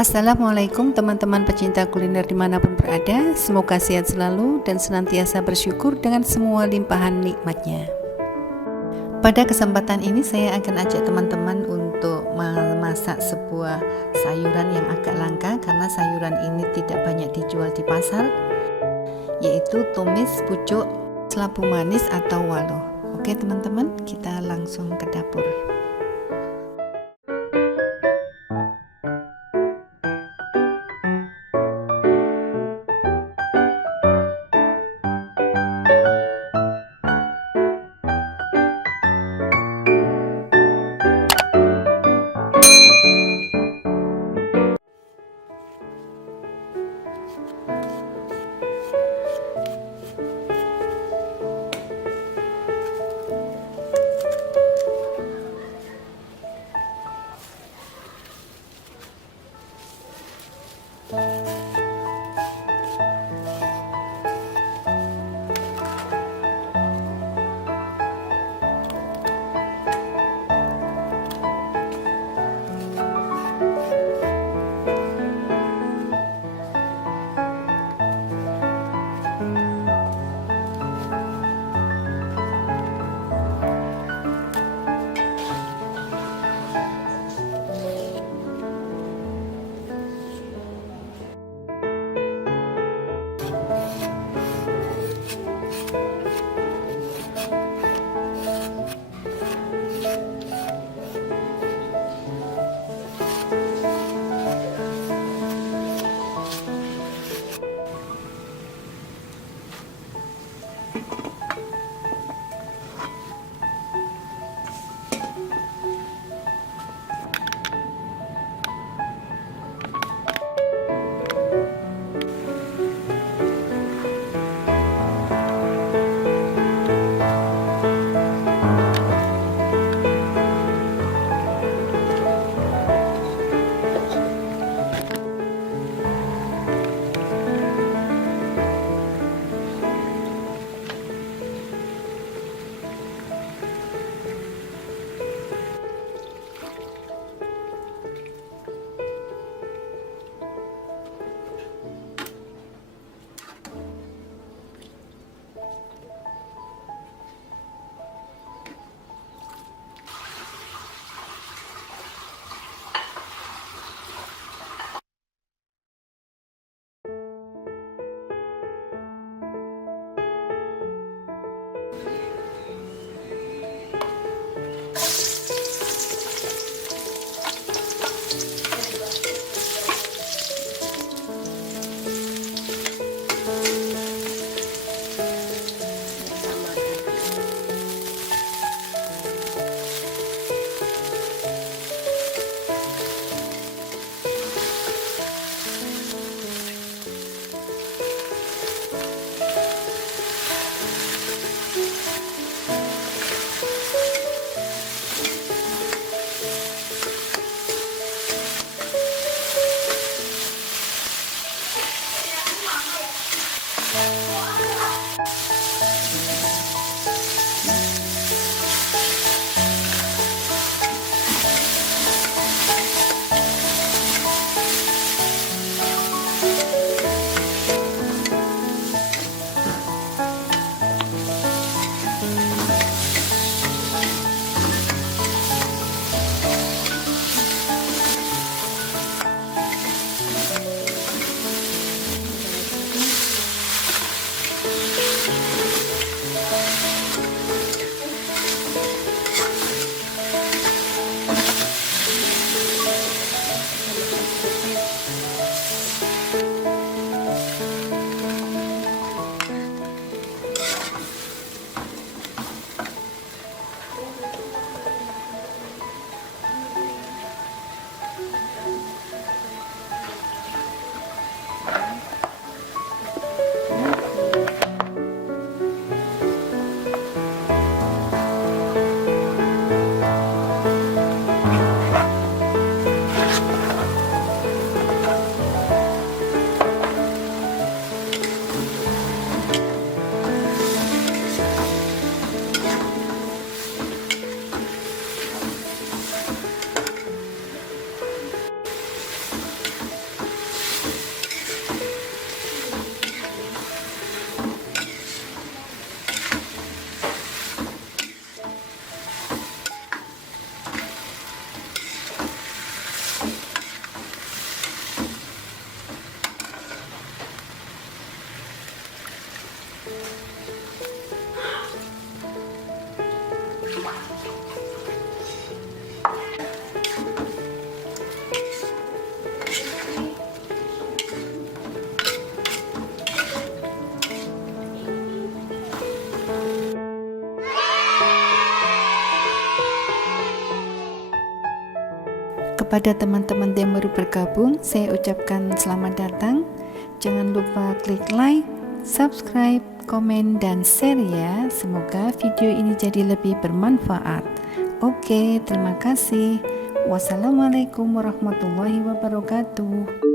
Assalamualaikum teman-teman pecinta kuliner dimanapun berada. Semoga sehat selalu dan senantiasa bersyukur dengan semua limpahan nikmatnya. Pada kesempatan ini saya akan ajak teman-teman untuk memasak sebuah sayuran yang agak langka karena sayuran ini tidak banyak dijual di pasar, yaitu tumis pucuk labu manis atau waluh. Oke teman-teman, kita langsung ke dapur. Pada teman-teman yang baru bergabung, saya ucapkan selamat datang. Jangan lupa klik like, subscribe, komen, dan share ya. Semoga video ini jadi lebih bermanfaat. Oke, terima kasih. Wassalamualaikum warahmatullahi wabarakatuh.